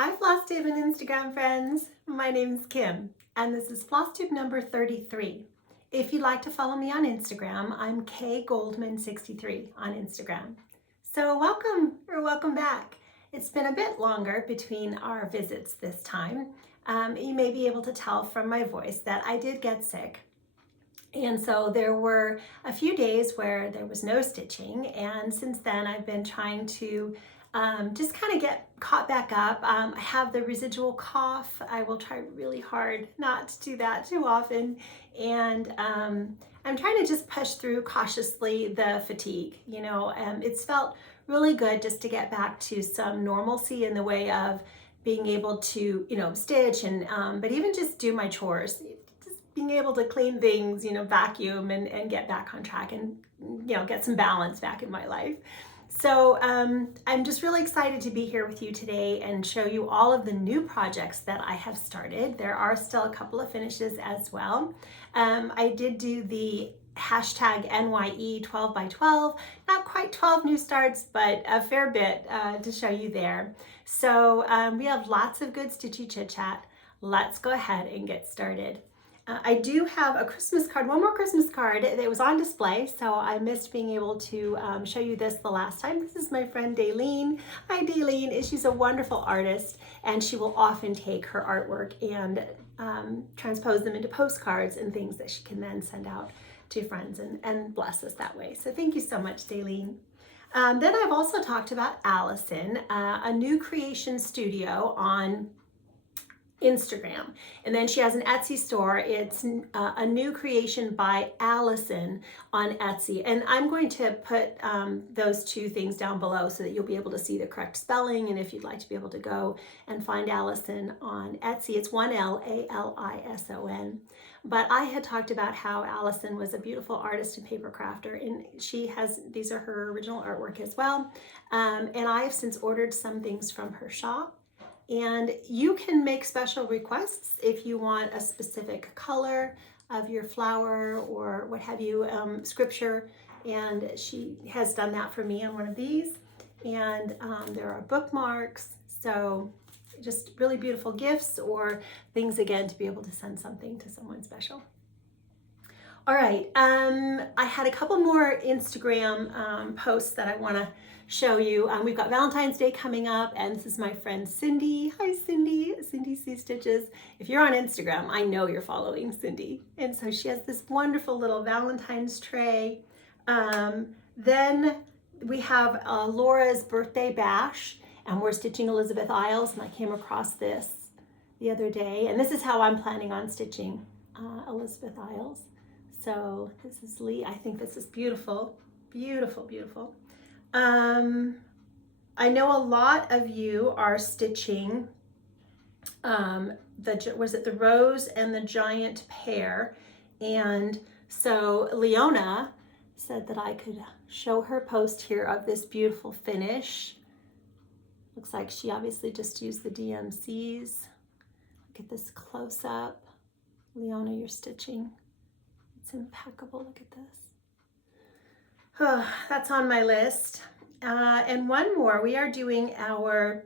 Hi Flosstube and Instagram friends, my name is Kim and this is Flosstube number 33. If you'd like to follow me on Instagram, I'm kgoldman63 on Instagram. So welcome back. It's been a bit longer between our visits this time. You may be able to tell from my voice that I did get sick. And so there were a few days where there was no stitching, and since then I've been trying to just kind of get caught back up. I have the residual cough. I will try really hard not to do that too often, and I'm trying to just push through cautiously the fatigue. It's felt really good just to get back to some normalcy in the way of being able to stitch and but even just do my chores, being able to clean things, vacuum and get back on track and, get some balance back in my life. So I'm just really excited to be here with you today and show you all of the new projects that I have started. There are still a couple of finishes as well. I did do the hashtag NYE 12 by 12, not quite 12 new starts, but a fair bit to show you there. So we have lots of good stitchy chit chat. Let's go ahead and get started. I do have a Christmas card, one more Christmas card that was on display, so I missed being able to show you this the last time. This is my friend Daleen. Hi Daleen, she's a wonderful artist and she will often take her artwork and transpose them into postcards and things that she can then send out to friends and bless us that way. So thank you so much, Daleen. Then I've also talked about Alison, a new creation studio on Instagram, and then she has an Etsy store. It's a new creation by Alison on Etsy, and I'm going to put those two things down below so that you'll be able to see the correct spelling, and if you'd like to be able to go and find Alison on Etsy, it's 1L ALISON. But I had talked about how Alison was a beautiful artist and paper crafter, and these are her original artwork as well, and I have since ordered some things from her shop. And you can make special requests if you want a specific color of your flower or what have you, scripture, and she has done that for me on one of these. And there are bookmarks, so just really beautiful gifts or things, again, to be able to send something to someone special. All right, I had a couple more Instagram posts that I want to show you. We've got Valentine's Day coming up, and this is my friend Cindy. Hi Cindy, Cindy C Stitches. If you're on Instagram, I know you're following Cindy. And so she has this wonderful little Valentine's tray. Then we have Laura's birthday bash, and we're stitching Elizabeth Isles, and I came across this the other day, and this is how I'm planning on stitching Elizabeth Isles. So this is Lee. I think this is beautiful, beautiful, beautiful. I know a lot of you are stitching the rose and the giant pear, and so Leona said that I could show her post here of this beautiful finish. Looks like she obviously just used the DMCs. Look at this close up. Leona, you're stitching. It's impeccable. Look at this. Oh, that's on my list. And one more, we are doing our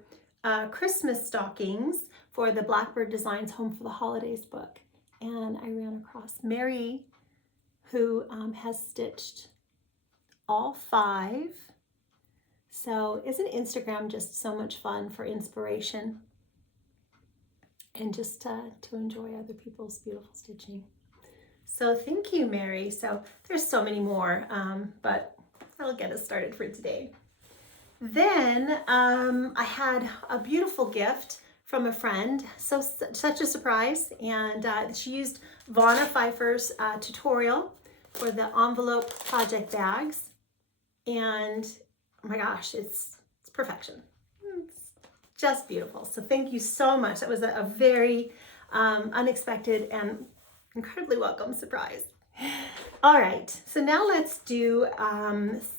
Christmas stockings for the Blackbird Designs Home for the Holidays book. And I ran across Mary, who has stitched all 5. So isn't Instagram just so much fun for inspiration and just to enjoy other people's beautiful stitching? So thank you, Mary. So there's so many more, but that'll get us started for today. Then I had a beautiful gift from a friend, such a surprise, and she used Vonna Pfeiffer's tutorial for the envelope project bags, and oh my gosh, it's perfection. It's just beautiful. So thank you so much. That was a very unexpected and incredibly welcome surprise. All right, so now let's do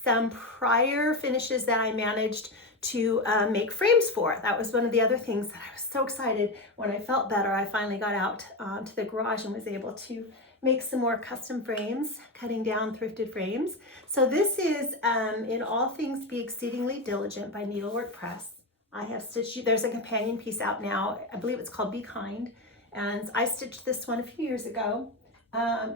some prior finishes that I managed to make frames for. That was one of the other things that I was so excited when I felt better. I finally got out to the garage and was able to make some more custom frames, cutting down thrifted frames. So this is In All Things Be Exceedingly Diligent by Needlework Press. I have stitched, there's a companion piece out now. I believe it's called Be Kind. And I stitched this one a few years ago.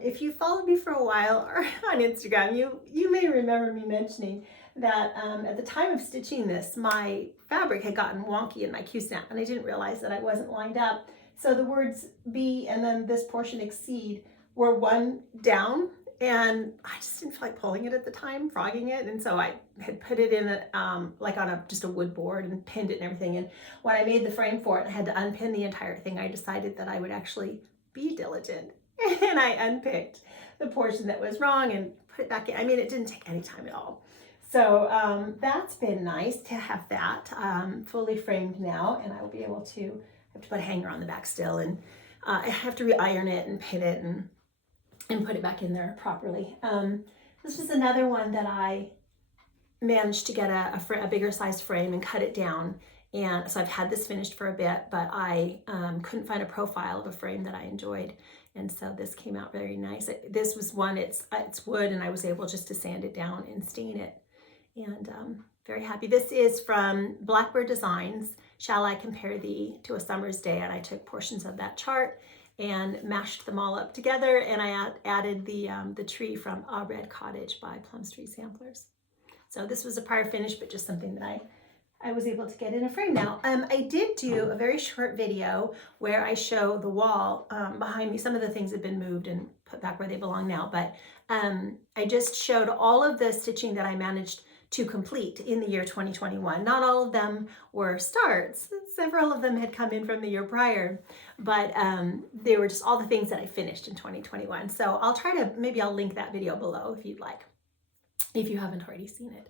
If you followed me for a while or on Instagram, you may remember me mentioning that at the time of stitching this, my fabric had gotten wonky in my Q-snap, and I didn't realize that I wasn't lined up. So the words be and then this portion exceed were one down, and I just didn't feel like pulling it at the time, frogging it, and so I had put it in like on just a wood board and pinned it and everything. And when I made the frame for it, I had to unpin the entire thing. I decided that I would actually be diligent, and I unpicked the portion that was wrong and put it back in. I mean, it didn't take any time at all. So that's been nice to have that fully framed now, and I will be able to, I have to put a hanger on the back still, and I have to re-iron it and pin it and put it back in there properly. This was another one that I managed to get a bigger size frame and cut it down. And so I've had this finished for a bit, but I couldn't find a profile of a frame that I enjoyed. And so this came out very nice. This was one, it's wood, and I was able just to sand it down and stain it. And very happy. This is from Blackbird Designs, Shall I Compare Thee to a Summer's Day? And I took portions of that chart and mashed them all up together, and I added the tree from A Red Cottage by Plum Tree Samplers. So this was a prior finish, but just something that I was able to get in a frame now. I did do a very short video where I show the wall behind me. Some of the things have been moved and put back where they belong now, but I just showed all of the stitching that I managed to complete in the year 2021. Not all of them were starts. Several of them had come in from the year prior, but they were just all the things that I finished in 2021. So I'll try to, maybe I'll link that video below if you'd like, if you haven't already seen it.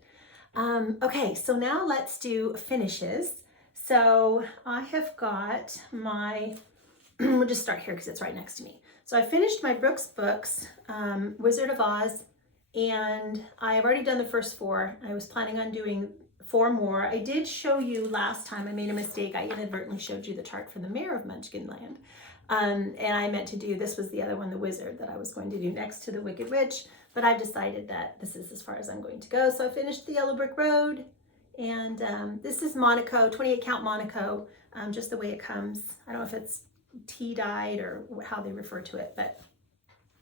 Okay, so now let's do finishes. So I have got my, we'll just start here because it's right next to me. So I finished my Brooks Books, Wizard of Oz, and I have already done the first 4. I was planning on doing 4 more. I did show you last time, I made a mistake. I inadvertently showed you the chart for the Mayor of Munchkinland. And I meant to do, this was the other one, the Wizard, that I was going to do next to the Wicked Witch, but I've decided that this is as far as I'm going to go. So I finished the Yellow Brick Road, and this is Monaco, 28 count Monaco, just the way it comes. I don't know if it's tea dyed or how they refer to it, but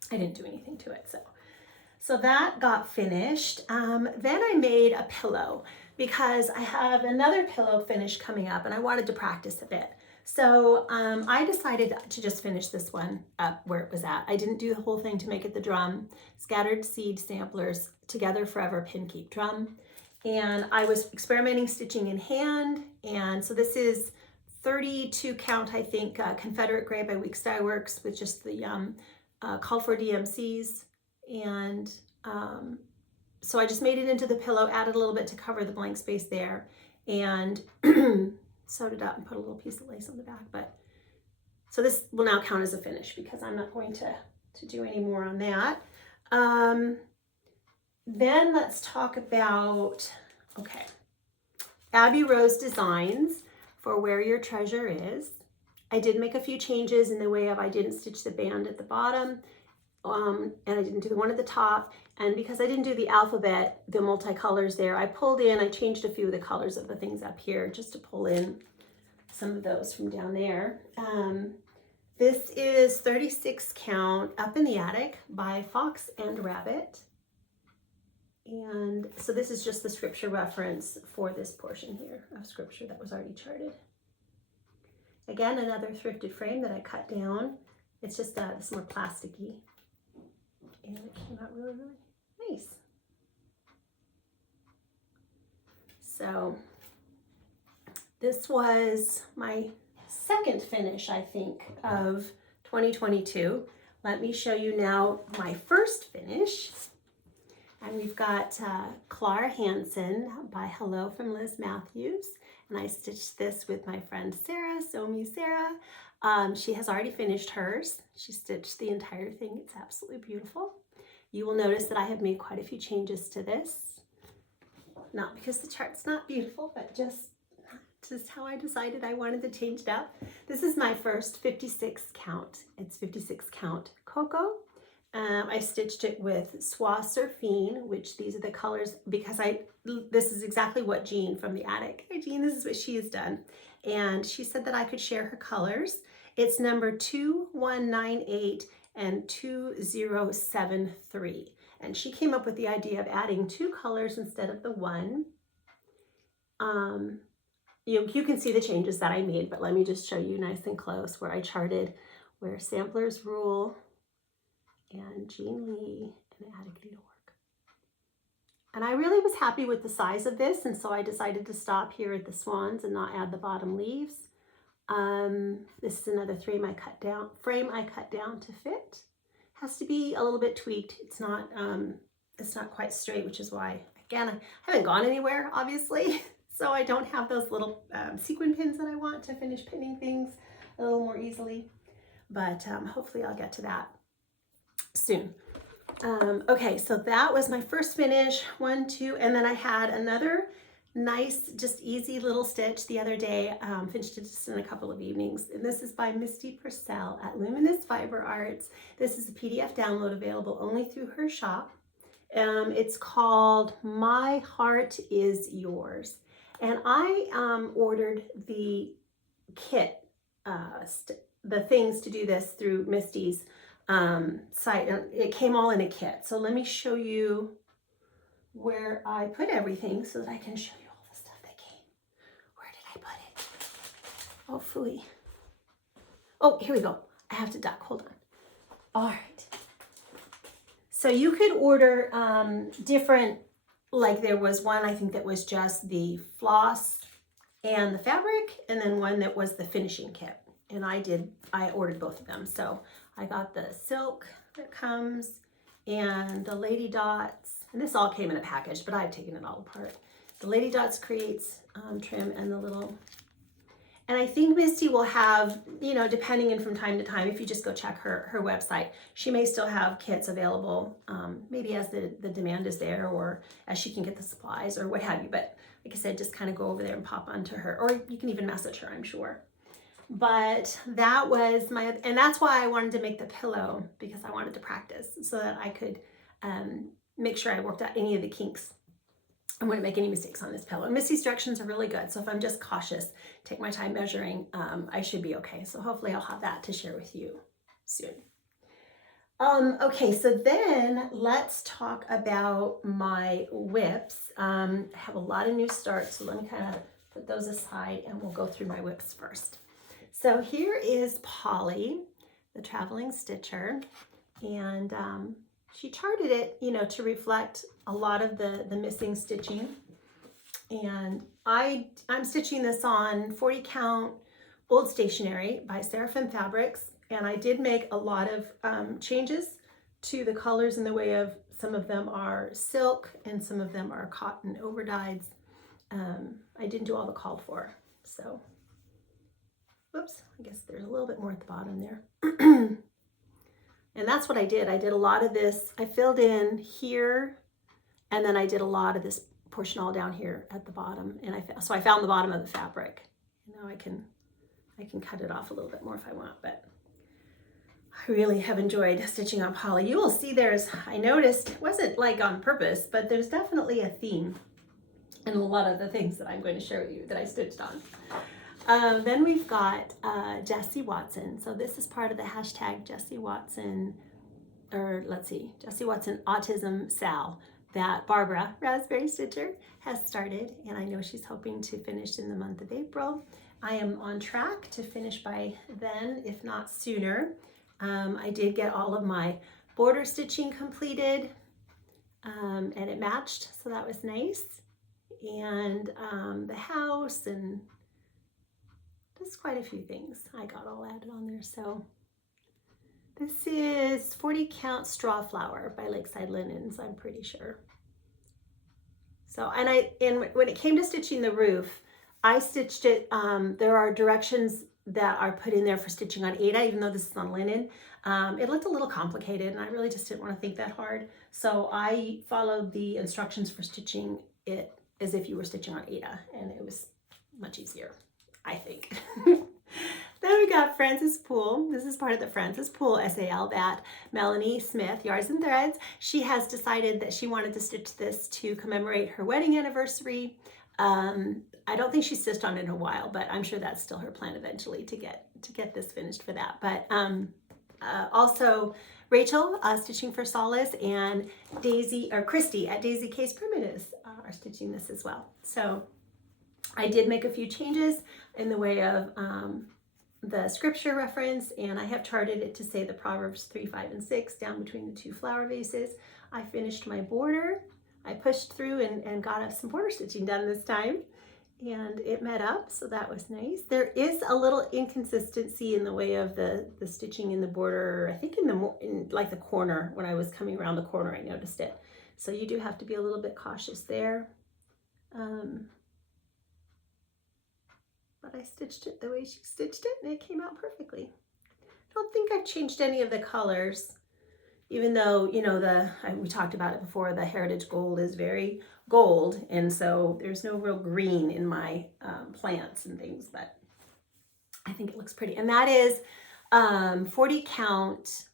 I didn't do anything to it. So that got finished. Then I made a pillow because I have another pillow finish coming up, and I wanted to practice a bit. So I decided to just finish this one up where it was at. I didn't do the whole thing to make it the drum. Scattered Seed Samplers, Together Forever Pin Keep Drum. And I was experimenting stitching in hand. And so this is 32 count, I think, Confederate Gray by Weeks Dye Works with just the call for DMCs. And so I just made it into the pillow, added a little bit to cover the blank space there, and sewed it up and put a little piece of lace on the back. But so this will now count as a finish because I'm not going to do any more on that. Then let's talk about, okay, Abby Rose Designs for Where Your Treasure Is. I did make a few changes in the way of I didn't stitch the band at the bottom. And I didn't do the one at the top, and because I didn't do the alphabet, the multicolors there, I pulled in, I changed a few of the colors of the things up here just to pull in some of those from down there. This is 36 count Up in the Attic by Fox and Rabbit. And so this is just the scripture reference for this portion here of scripture that was already charted. Again, another thrifted frame that I cut down. It's just this more plasticky. And it came out really, really nice. So this was my second finish, I think, of 2022. Let me show you now my first finish. And we've got Clara Hansen by Hello from Liz Matthews. And I stitched this with my friend Sarah, Sew Me Sarah. She has already finished hers. She stitched the entire thing. It's absolutely beautiful. You will notice that I have made quite a few changes to this. Not because the chart's not beautiful, but just how I decided I wanted to change it up. This is my first 56 count. It's 56 count Cocoa. I stitched it with Soie Surfine, which these are the colors, because this is exactly what Jean from the attic. Hey Jean, this is what she has done. And she said that I could share her colors. It's number 2198 and 2073. And she came up with the idea of adding 2 colors instead of the 1. You can see the changes that I made, but let me just show you nice and close where I charted where Sampler's Rule and Jean Lee and Attic Needlework. And I really was happy with the size of this, and so I decided to stop here at the swans and not add the bottom leaves. This is another frame I cut down to fit. Has to be a little bit tweaked. It's not quite straight, which is why, again, I haven't gone anywhere, obviously. So I don't have those little sequin pins that I want to finish pinning things a little more easily. But hopefully I'll get to that soon. Okay, so that was my first finish, 1, 2, and then I had another nice, just easy little stitch the other day. Finished it just in a couple of evenings. And this is by Misty Purcell at Luminous Fiber Arts. This is a PDF download available only through her shop. It's called My Heart Is Yours. And I ordered the kit, the things to do this through Misty's site. And it came all in a kit. So let me show you where I put everything so that I can show you all the stuff that came. Where did I put it? Oh, phooey. Oh, here we go. I have to duck. Hold on. All right. So you could order different, like there was one I think that was just the floss and the fabric, and then one that was the finishing kit. And I ordered both of them. So I got the silk that comes and the Lady Dots, and this all came in a package, but I've taken it all apart. The Lady Dots creates trim and the little, and I think Misty will have, depending and from time to time, if you just go check her website, she may still have kits available, maybe as the demand is there or as she can get the supplies or what have you. But like I said, just kind of go over there and pop onto her, or you can even message her, I'm sure. But that was and that's why I wanted to make the pillow, because I wanted to practice so that I could make sure I worked out any of the kinks. I wouldn't make any mistakes on this pillow. And Misty's directions are really good. So if I'm just cautious, take my time measuring, I should be okay. So hopefully I'll have that to share with you soon. Okay, so then let's talk about my whips. I have a lot of new starts, so let me kind of put those aside and we'll go through my whips first. So here is Polly, the traveling stitcher, and she charted it, to reflect a lot of the missing stitching. And I'm stitching this on 40 count old stationery by Seraphim Fabrics, and I did make a lot of changes to the colors in the way of, some of them are silk and some of them are cotton overdyes. I didn't do all the called for, so whoops, I guess there's a little bit more at the bottom there. And that's what I did. I did a lot of this. I filled in here, and then I did a lot of this portion all down here at the bottom. And so I found the bottom of the fabric. Now I can cut it off a little bit more if I want, but I really have enjoyed stitching on Polly. You will see I noticed, it wasn't like on purpose, but there's definitely a theme in a lot of the things that I'm going to share with you that I stitched on. Then we've got Jessie Watson. So this is part of the hashtag Jessie Watson, Jessie Watson Autism Sal that Barbara, Raspberry Stitcher, has started. And I know she's hoping to finish in the month of April. I am on track to finish by then, if not sooner. I did get all of my border stitching completed, and it matched, so that was nice. And the house and just quite a few things I got all added on there. So this is 40 count straw flower by Lakeside Linens, I'm pretty sure. So, and when it came to stitching the roof, I stitched it, there are directions that are put in there for stitching on Aida, even though this is on linen. It looked a little complicated and I really just didn't want to think that hard. So I followed the instructions for stitching it as if you were stitching on Aida, and it was much easier, I think. Then we got Frances Poole. This is part of the Frances Poole SAL that Melanie Smith, Yards and Threads, she has decided that she wanted to stitch this to commemorate her wedding anniversary. I don't think she's stitched on it in a while, but I'm sure that's still her plan eventually to get this finished for that. But also Rachel stitching for Solace, and Christy at Daisy Case Primitives are stitching this as well. So I did make a few changes in the way of the scripture reference, and I have charted it to say the Proverbs 3, 5, and 6 down between the two flower vases. I finished my border. I pushed through and got some border stitching done this time, and it met up, so that was nice. There is a little inconsistency in the way of the stitching in the border. I think in like the corner, when I was coming around the corner, I noticed it. So you do have to be a little bit cautious there. But I stitched it the way she stitched it, and it came out perfectly. I don't think I've changed any of the colors, even though, you know, we talked about it before, the Heritage Gold is very gold, and so there's no real green in my plants and things, but I think it looks pretty. And that is 40 count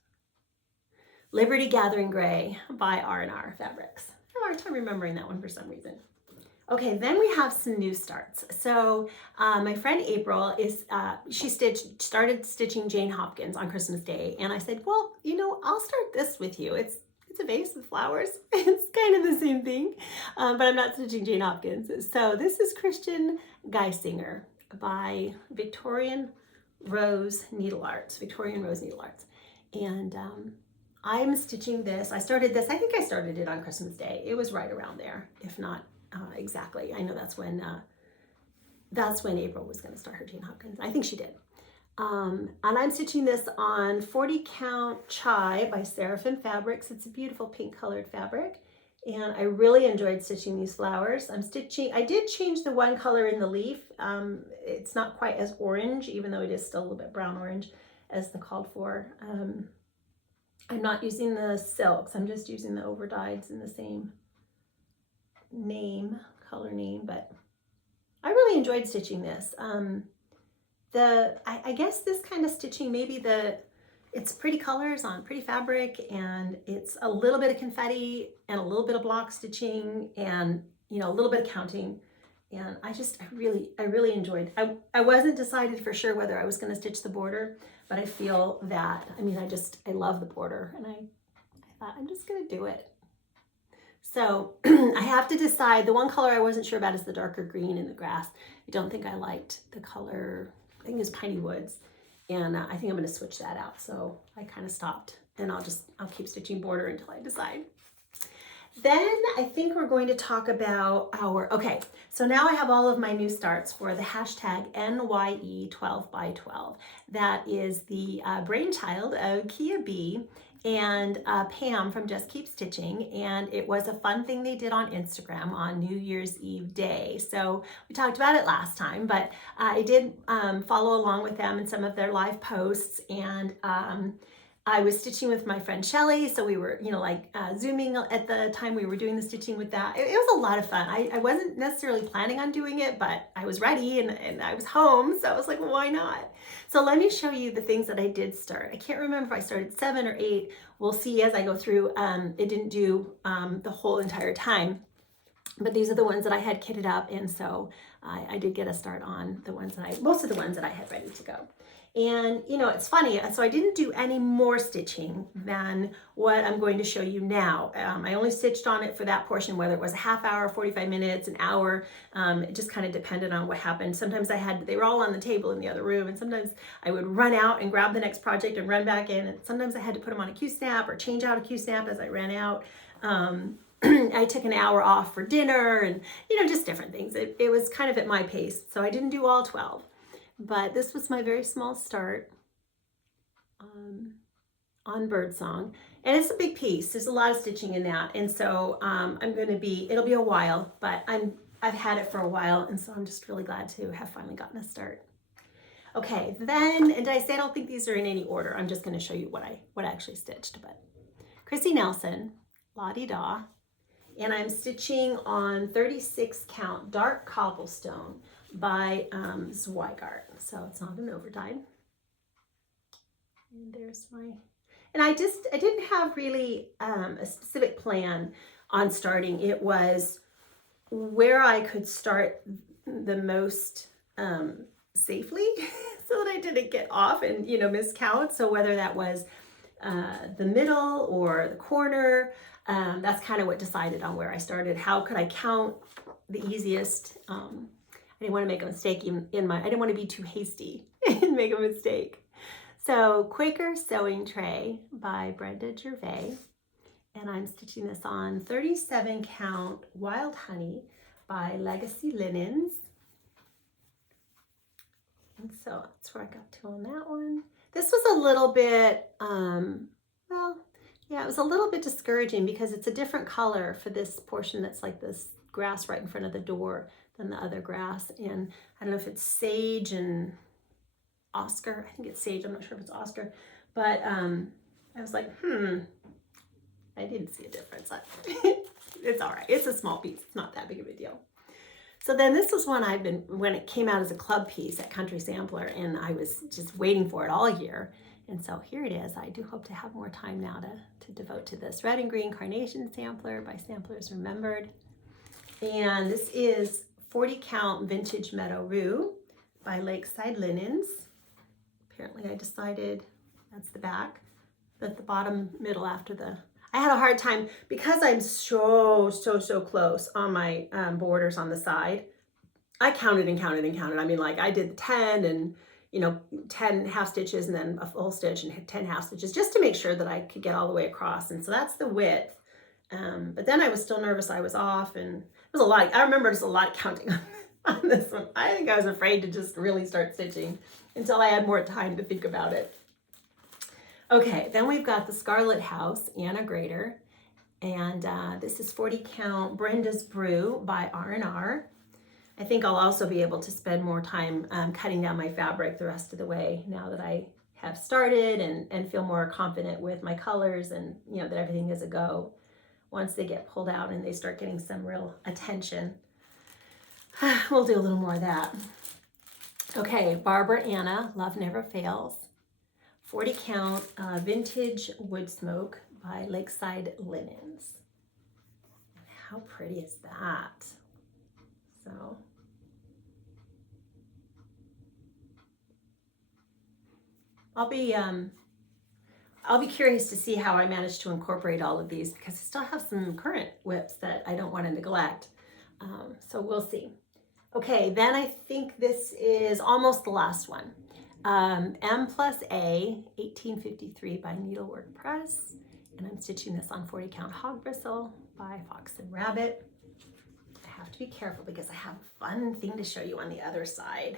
Liberty Gathering Gray by R&R Fabrics. I have a hard time remembering that one for some reason. Okay, then we have some new starts. So my friend April she started stitching Jane Hopkins on Christmas Day, and I said, well, you know, I'll start this with you. It's a vase with flowers. It's kind of the same thing, but I'm not stitching Jane Hopkins. So this is Christian Geisinger by Victorian Rose Needle Arts, and I'm stitching this. I started this, I think I started it on Christmas Day. It was right around there, if not exactly. I know that's when April was going to start her Jane Hopkins. I think she did. And I'm stitching this on 40 count Chai by Seraphim Fabrics. It's a beautiful pink colored fabric, and I really enjoyed stitching these flowers. I did change the one color in the leaf. It's not quite as orange, even though it is still a little bit brown orange as the called for. I'm not using the silks. I'm just using the overdyeds in the same color name, but I really enjoyed stitching this. I guess this kind of stitching, maybe it's pretty colors on pretty fabric, and it's a little bit of confetti and a little bit of block stitching, and, you know, a little bit of counting. And I really enjoyed. I wasn't decided for sure whether I was going to stitch the border, but I feel that, I mean, I love the border, and I thought I'm just going to do it. So I have to decide. The one color I wasn't sure about is the darker green in the grass. I don't think I liked the color, I think it was Piney Woods, and I think I'm going to switch that out. So I kind of stopped, and I'll keep stitching border until I decide. Then I think we're going to talk about okay, so now I have all of my new starts for the hashtag NYE12x12. That is the brainchild of Kia B and Pam from Just Keep Stitching, and it was a fun thing they did on Instagram on New Year's Eve day. So we talked about it last time, but I did follow along with them in some of their live posts, and I was stitching with my friend Shelly, so we were, you know, like Zooming at the time we were doing the stitching with that. It was a lot of fun. I wasn't necessarily planning on doing it, but I was ready and I was home, so I was like, well, why not? So let me show you the things that I did start. I can't remember if I started 7 or 8. We'll see as I go through. It didn't do the whole entire time, but these are the ones that I had kitted up, and so I did get a start on most of the ones that I had ready to go. And, you know, it's funny, so I didn't do any more stitching than what I'm going to show you now. I only stitched on it for that portion, whether it was a half hour, 45 minutes, an hour. It just kind of depended on what happened. Sometimes they were all on the table in the other room, and sometimes I would run out and grab the next project and run back in, and sometimes I had to put them on a Q-snap or change out a Q-snap as I ran out. I took an hour off for dinner, and, you know, just different things. It was kind of at my pace, so I didn't do all 12. But this was my very small start on Birdsong, and it's a big piece. There's a lot of stitching in that, and so it'll be a while, but I've had it for a while, and so I'm just really glad to have finally gotten a start. Okay, then, and did I say I don't think these are in any order? I'm just going to show you what I actually stitched. But Chrissy Nelson, La Di Da, and I'm stitching on 36 count dark cobblestone by Zweigart. So it's not an overdyed. And there's my, and I didn't have really a specific plan on starting. It was where I could start the most safely so that I didn't get off and, you know, miscount. So whether that was the middle or the corner, that's kind of what decided on where I started. How could I count the easiest? I didn't want to make a mistake I didn't want to be too hasty and make a mistake. So Quaker Sewing Tray by Brenda Gervais. And I'm stitching this on 37 count Wild Honey by Legacy Linens. And so that's where I got to on that one. This was a little bit, well, yeah, it was a little bit discouraging because it's a different color for this portion that's like this grass right in front of the door than the other grass. And I don't know if it's sage and Oscar. I think it's sage. I'm not sure if it's Oscar. But I was like, I didn't see a difference. It's all right. It's a small piece. It's not that big of a deal. So then this was one when it came out as a club piece at Country Sampler, and I was just waiting for it all year. And so here it is. I do hope to have more time now to devote to this. Red and Green Carnation Sampler by Samplers Remembered. And this is 40 count Vintage Meadow Rue by Lakeside Linens. Apparently I decided, that's the back, that the bottom middle after the, I had a hard time because I'm so close on my borders on the side. I counted and counted and counted. I mean, like I did 10 and, you know, 10 half stitches and then a full stitch and 10 half stitches just to make sure that I could get all the way across. And so that's the width. But then I was still nervous I was off, and it was a lot. I remember there's a lot of counting on this one. I think I was afraid to just really start stitching until I had more time to think about it. Okay, then we've got the Scarlet House, Anna Grader, and this is 40 count Brenda's Brew by R&R. I think I'll also be able to spend more time cutting down my fabric the rest of the way now that I have started and feel more confident with my colors and, you know, that everything is a go. Once they get pulled out and they start getting some real attention, we'll do a little more of that. Okay, Barbara Anna, Love Never Fails. 40 count Vintage Wood Smoke by Lakeside Linens. How pretty is that? So, I'll be curious to see how I manage to incorporate all of these because I still have some current whips that I don't want to neglect. So we'll see. Okay, then I think this is almost the last one. M+A 1853 by Needlework Press, and I'm stitching this on 40 count Hog Bristle by Fox and Rabbit. I have to be careful because I have a fun thing to show you on the other side.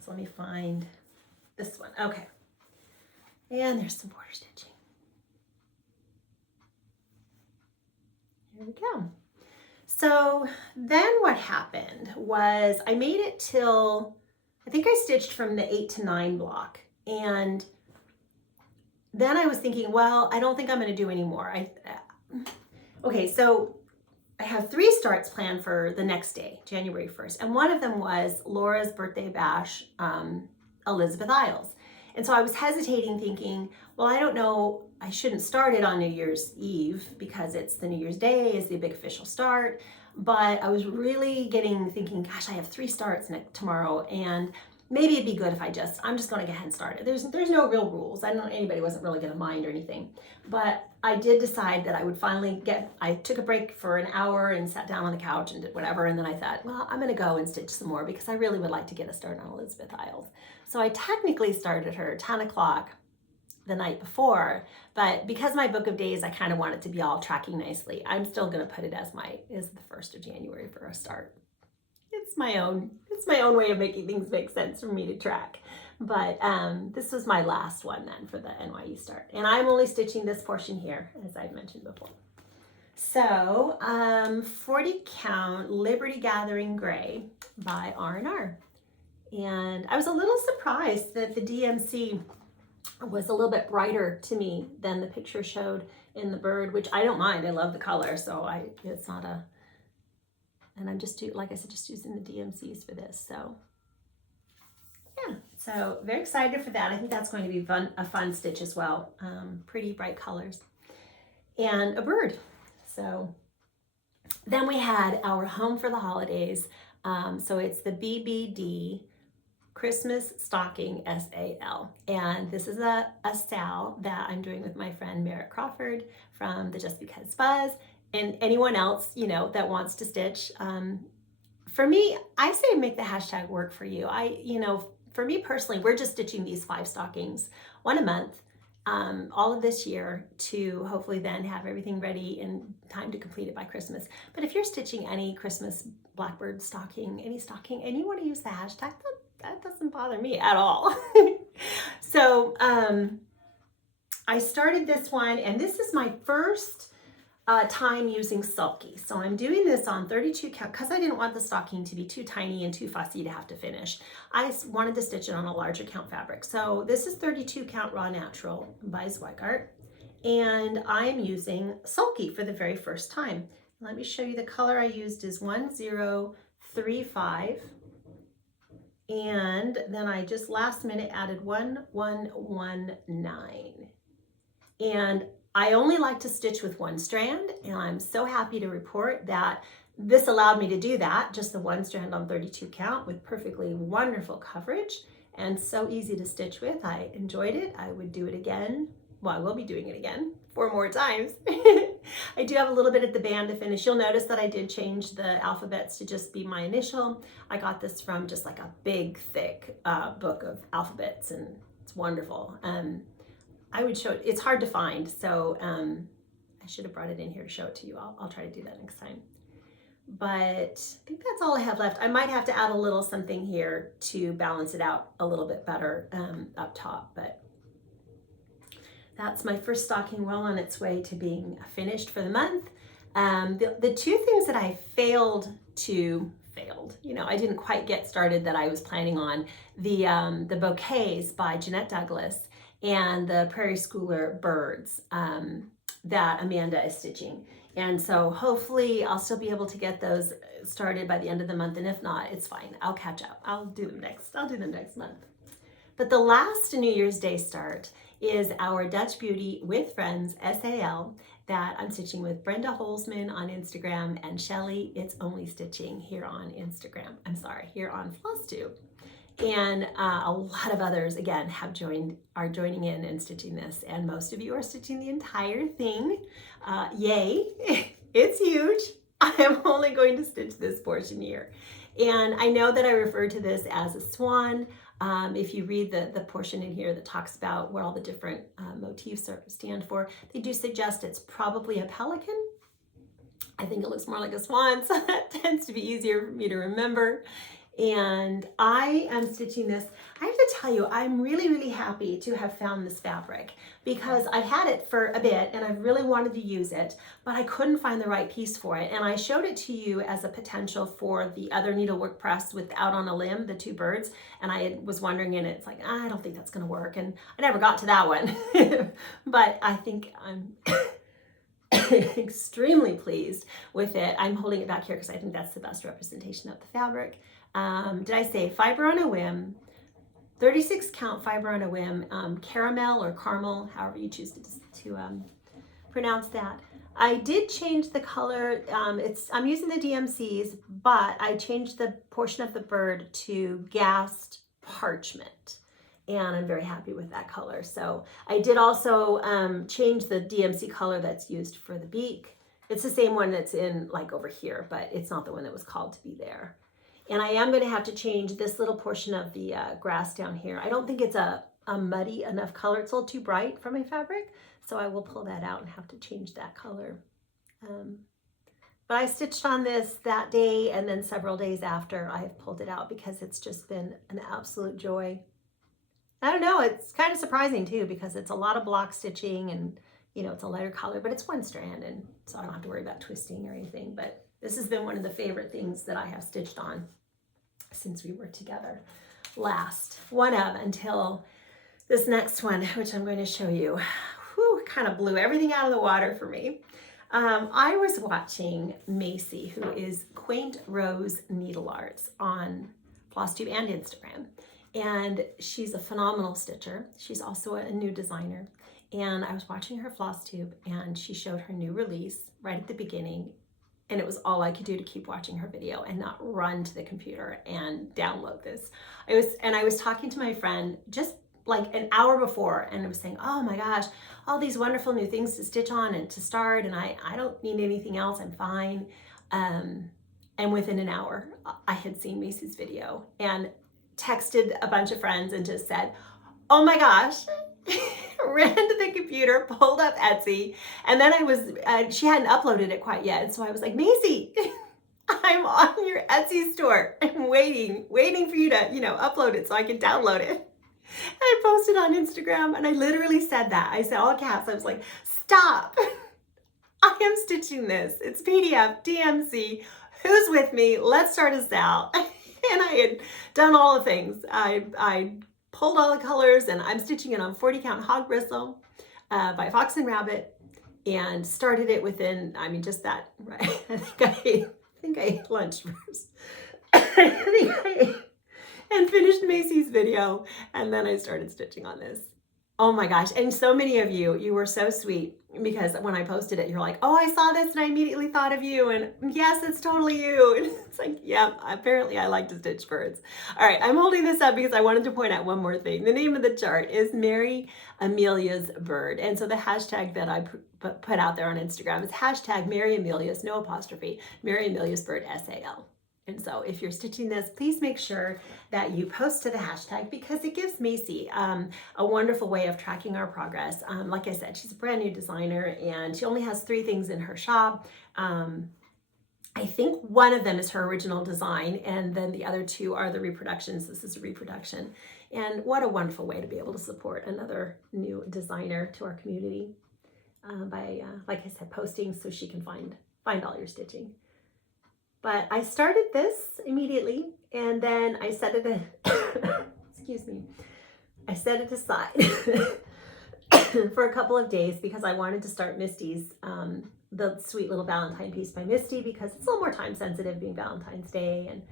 So let me find this one. Okay, and there's some border stitching. Here we go. So then what happened was I made it till, I think I stitched from the 8 to 9 block, and then I was thinking, well, I don't think I'm going to do any more. Okay, so I have 3 starts planned for the next day, January 1st, and one of them was Laura's birthday bash, Elizabeth Isles. And so I was hesitating, thinking, well, I don't know, I shouldn't start it on New Year's Eve because it's the New Year's Day, is the big official start. But I was really thinking, gosh, I have 3 starts tomorrow, and maybe it'd be good if I'm just going to get ahead and start it. There's no real rules. I don't know, anybody wasn't really going to mind or anything. But I did decide that I would finally I took a break for an hour and sat down on the couch and did whatever. And then I thought, well, I'm going to go and stitch some more because I really would like to get a start on Elizabeth Isles. So I technically started her 10 o'clock the night before, but because my book of days, I kind of want it to be all tracking nicely, I'm still going to put it as the 1st of January for a start. It's my own way of making things make sense for me to track. But this was my last one then for the NYU start. And I'm only stitching this portion here, as I've mentioned before. So 40 count Liberty Gathering Gray by R&R. And I was a little surprised that the DMC was a little bit brighter to me than the picture showed in the bird, which I don't mind. I love the color, so it's not a, and I'm just, like I said, just using the DMCs for this. So yeah, So very excited for that. I think that's going to be a fun stitch as well. Pretty bright colors. And a bird. So then we had our home for the holidays. So it's the Bbd Christmas Stocking Sal. And this is a Sal that I'm doing with my friend Mayor Crawford from the Just Because Buzz, and anyone else, you know, that wants to stitch. For me, I say make the hashtag work for you. For me personally, we're just stitching these 5 stockings, 1 a month, all of this year, to hopefully then have everything ready in time to complete it by Christmas. But if you're stitching any Christmas Blackbird stocking, any stocking, and you want to use the hashtag, that doesn't bother me at all. So I started this one, and this is my first time using sulky. So I'm doing this on 32 count because I didn't want the stocking to be too tiny and too fussy to have to finish. I wanted to stitch it on a larger count fabric. So this is 32 count raw natural by Zweigart, and I'm using sulky for the very first time. Let me show you the color I used is 1035, and then I just last minute added 1119. And I only like to stitch with 1 strand, and I'm so happy to report that this allowed me to do that, just the 1 strand on 32 count with perfectly wonderful coverage and so easy to stitch with. I enjoyed it. I would do it again. Well, I will be doing it again 4 more times. I do have a little bit at the band to finish. You'll notice that I did change the alphabets to just be my initial. I got this from just like a big, thick book of alphabets, and it's wonderful. I would show it. It's hard to find, so I should have brought it in here to show it to you. I'll try to do that next time. But I think that's all I have left. I might have to add a little something here to balance it out a little bit better up top, but that's my first stocking, well on its way to being finished for the month. The 2 things that I failed, you know, I didn't quite get started that I was planning on, the bouquets by Jeanette Douglas and the Prairie Schooler birds that Amanda is stitching. And so hopefully I'll still be able to get those started by the end of the month, and if not, it's fine. I'll catch up. I'll do them next month. But the last New Year's Day start is our Dutch Beauty with Friends Sal that I'm stitching with Brenda Holzman on Instagram and Shelly It's Only Stitching here on Instagram. Here on Flosstube. And a lot of others, again, are joining in and stitching this, and most of you are stitching the entire thing. Yay, it's huge. I am only going to stitch this portion here. And I know that I refer to this as a swan. If you read the portion in here that talks about what all the different motifs stand for, they do suggest it's probably a pelican. I think it looks more like a swan, so that tends to be easier for me to remember. And I am stitching this. I have to tell you, I'm really, really happy to have found this fabric because I've had it for a bit and I've really wanted to use it, but I couldn't find the right piece for it. And I showed it to you as a potential for the other needlework press with Out on a Limb, the 2 birds. And I was wondering, and it's like, I don't think that's going to work. And I never got to that one, but I think I'm extremely pleased with it. I'm holding it back here because I think that's the best representation of the fabric. Did I say fiber on a whim, 36 count fiber on a whim, caramel or caramel, however you choose to pronounce that. I did change the color. I'm using the DMCs, but I changed the portion of the bird to gassed parchment, and I'm very happy with that color. So I did also change the DMC color that's used for the beak. It's the same one that's in like over here, but it's not the one that was called to be there. And I am going to have to change this little portion of the grass down here. I don't think it's a muddy enough color. It's a little too bright for my fabric, so I will pull that out and have to change that color. But I stitched on this that day, and then several days after I have pulled it out because it's just been an absolute joy. I don't know, it's kind of surprising too because it's a lot of block stitching and, you know, it's a lighter color, but it's 1 strand, and so I don't have to worry about twisting or anything. But this has been one of the favorite things that I have stitched on since we were together last. Until this next one, which I'm going to show you. Whew, kind of blew everything out of the water for me. I was watching Macy, who is Quaint Rose Needle Arts on Flosstube and Instagram. and she's a phenomenal stitcher. She's also a new designer. And I was watching her Flosstube, and she showed her new release right at the beginning. And it was all I could do to keep watching her video and not run to the computer and download this. I was talking to my friend just like an hour before, and I was saying, oh my gosh, all these wonderful new things to stitch on and to start, and I don't need anything else, I'm fine. And within an hour, I had seen Macy's video and texted a bunch of friends and just said, oh my gosh, ran to the computer, pulled up Etsy, and then she hadn't uploaded it quite yet. So I was like, Macy, I'm on your Etsy store. I'm waiting for you to, upload it so I can download it. I posted on Instagram, and I literally said that. I said all caps. I was like, stop. I am stitching this. It's PDF, DMC. Who's with me? Let's start a Sal. And I had done all the things. I pulled all the colors, and I'm stitching it on 40 count hog bristle by Fox and Rabbit, and started it within, just that, right? I think I ate lunch first. And finished Macy's video, and then I started stitching on this. Oh my gosh. And so many of you were so sweet, because when I posted it, you're like, oh, I saw this and I immediately thought of you. And yes, it's totally you. And it's like, yeah, apparently I like to stitch birds. All right, I'm holding this up because I wanted to point out one more thing. The name of the chart is Mary Amelia's Bird. And so the hashtag that I put out there on Instagram is hashtag Mary Amelia's, no apostrophe, Mary Amelia's Bird, SAL. And so if you're stitching this, please make sure that you post to the hashtag, because it gives Macy a wonderful way of tracking our progress. Like I said, she's a brand new designer, and she only has 3 things in her shop. I think one of them is her original design, and then the other 2 are the reproductions. This is a reproduction. And what a wonderful way to be able to support another new designer to our community by, like I said, posting so she can find all your stitching. But I started this immediately, and then I set it, excuse me, I set it aside for a couple of days, because I wanted to start Misty's, the sweet little Valentine piece by Misty, because it's a little more time sensitive being Valentine's Day, and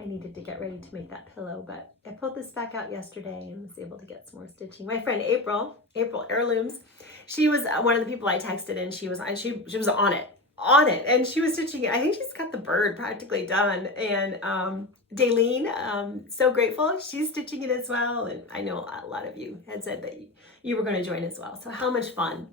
I needed to get ready to make that pillow. But I pulled this back out yesterday and was able to get some more stitching. My friend April Heirlooms, she was one of the people I texted, and she was on it, and she was stitching it. I think she's got the bird practically done. And Daylene, so grateful, she's stitching it as well. And I know a lot of you had said that you were going to join as well. So how much fun.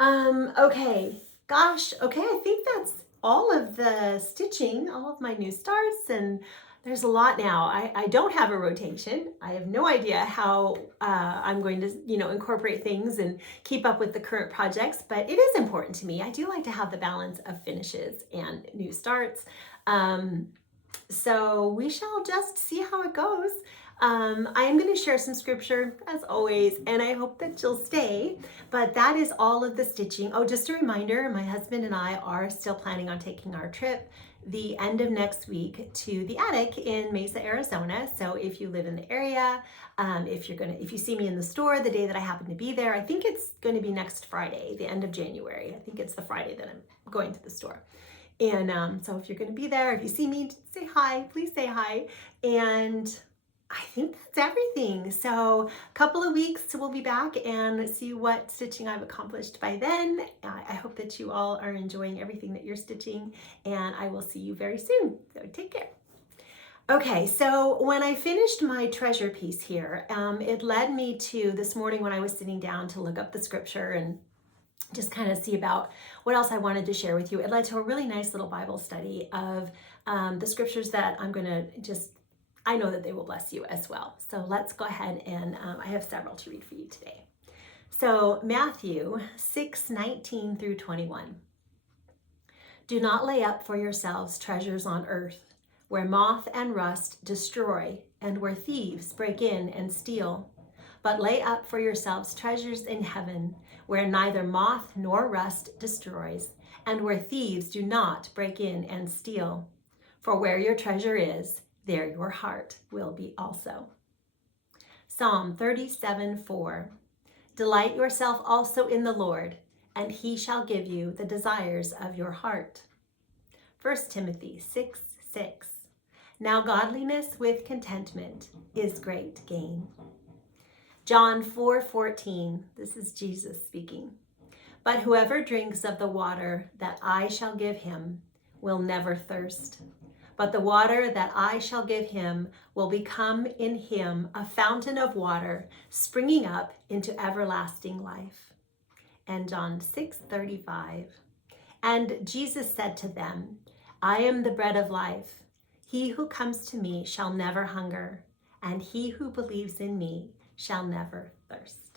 Okay, gosh, okay, I think that's all of the stitching, all of my new starts, and there's a lot now. I don't have a rotation. I have no idea how I'm going to, incorporate things and keep up with the current projects, but it is important to me. I do like to have the balance of finishes and new starts. So we shall just see how it goes. I am going to share some scripture as always, and I hope that you'll stay. But that is all of the stitching. Oh, just a reminder, my husband and I are still planning on taking our trip the end of next week to the attic in Mesa, Arizona. So if you live in the area, if you see me in the store the day that I happen to be there, I think it's going to be next Friday, the end of January. I think it's the Friday that I'm going to the store. And so if you're going to be there, if you see me, say hi, please say hi. And I think that's everything. So a couple of weeks we'll be back and see what stitching I've accomplished by then. I hope that you all are enjoying everything that you're stitching, and I will see you very soon. So take care. Okay, so when I finished my treasure piece here, it led me to this morning when I was sitting down to look up the scripture and just kind of see about what else I wanted to share with you. It led to a really nice little Bible study of the scriptures that I'm going to I know that they will bless you as well. So let's go ahead, and I have several to read for you today. So Matthew 6:19 through 21. Do not lay up for yourselves treasures on earth, where moth and rust destroy, and where thieves break in and steal. But lay up for yourselves treasures in heaven, where neither moth nor rust destroys, and where thieves do not break in and steal. For where your treasure is, there your heart will be also. Psalm 37:4. Delight yourself also in the Lord, and he shall give you the desires of your heart. 1 Timothy 6:6. Now godliness with contentment is great gain. John 4:14, this is Jesus speaking. But whoever drinks of the water that I shall give him will never thirst. But the water that I shall give him will become in him a fountain of water springing up into everlasting life. And John 6:35. And Jesus said to them, I am the bread of life. He who comes to me shall never hunger, and he who believes in me shall never thirst.